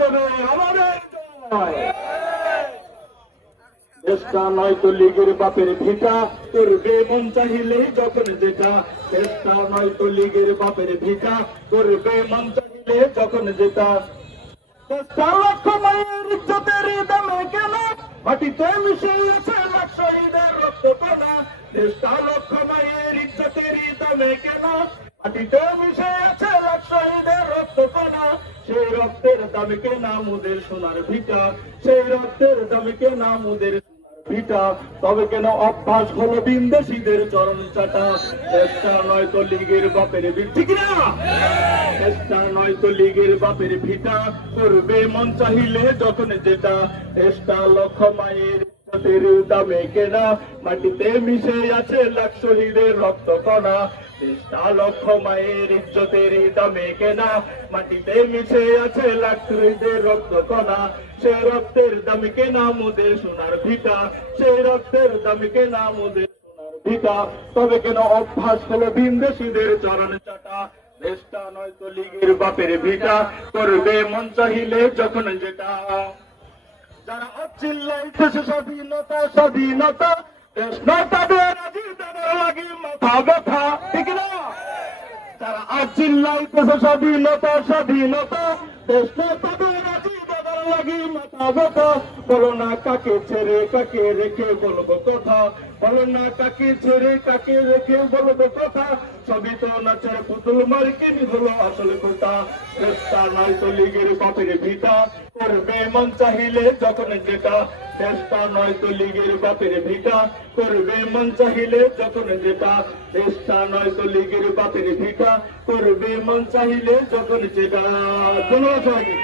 দেবে আমাদের জয়। দেশটা নয়তো লীগের বাপের ভিটা, করবে মন চাহিলেই যখন যেটা। দেশটা নয়তো লীগের বাপের ভিটা, করবে মন চাহিলে যখন যেটা। দেশটা লক্ষ মায়ের ইজ্জতের দামে কেন, মাটিতে মিশে আছে লাখ শহীদের রক্ত কণা। দেশটা লক্ষ মায়ের ইজ্জতের দামে কেন, মাটিতে মিশে আছে লাখ শহীদের রক্ত কণা। সেই রক্তের দামে কেনা মোদের সোনার ভিটা, সেই রক্তের দামে কেনা মোদের ভিটা। তবে কেন অভ্যাস হলো বিন্দেশীদের চরণ চাটা। দেশটা নয়তো লীগের বাপের ভিটা, ঠিক না? দেশটা নয়তো লীগের বাপের ভিটা, করবে মন চাহিলে যখন যেটা। দেশটা লক্ষ মায়ের ইজ্জতের দামে কেনা, মাটিতে মিশে আছে লাখ শহীদের রক্ত কণা। দেশটা লক্ষ মায়ের ইজ্জতের দামে কেনা, মাটিতে মিশে আছে লাখ শহীদের রক্ত কণা। সেই রক্তের দামে কেনা মোদের সোনার ভিটা, সেই রক্তের দামে কেনা মোদের সোনার ভিটা। তবে কেন অভ্যাস হলো ভিনদেশীদের চরণ চাটা। দেশটা নয়তো লীগের বাপের ভিটা, করবে মন চাহিলে যখন যেটা। যারা চিল্লাইতেছে স্বাধীনতা স্বাধীনতা, দেশ নয় তাদের রাজি, তাদের লাগি মাথা ব্যথা, ঠিক না? যারা আজ চিল্লাইতেছে স্বাধীনতা স্বাধীনতা, দেশ নয় তাদের রাজি, তাদের লাগি মাথা ব্যথা। বলো না কাকে ছেড়ে কাকে রেখে বলবো কথা, বলো না কাকে ছেড়ে কাকে রেখে বলবো কথা। সবই তো নাচের পুতুল মার্কিন হলো আসল কথা। দেশটা নয়তো লীগের বাপের ভিটা, করবে মন চাহিলে যখন যেটা। দেশটা নয়তো লীগের বাপের ভিটা, করবে মন চাহিলে যখন যেটা। দেশটা নয়তো লীগের বাপের ভিটা, করবে মন চাহিলে যখন যেটা। ধন্যবাদ সবাইকে।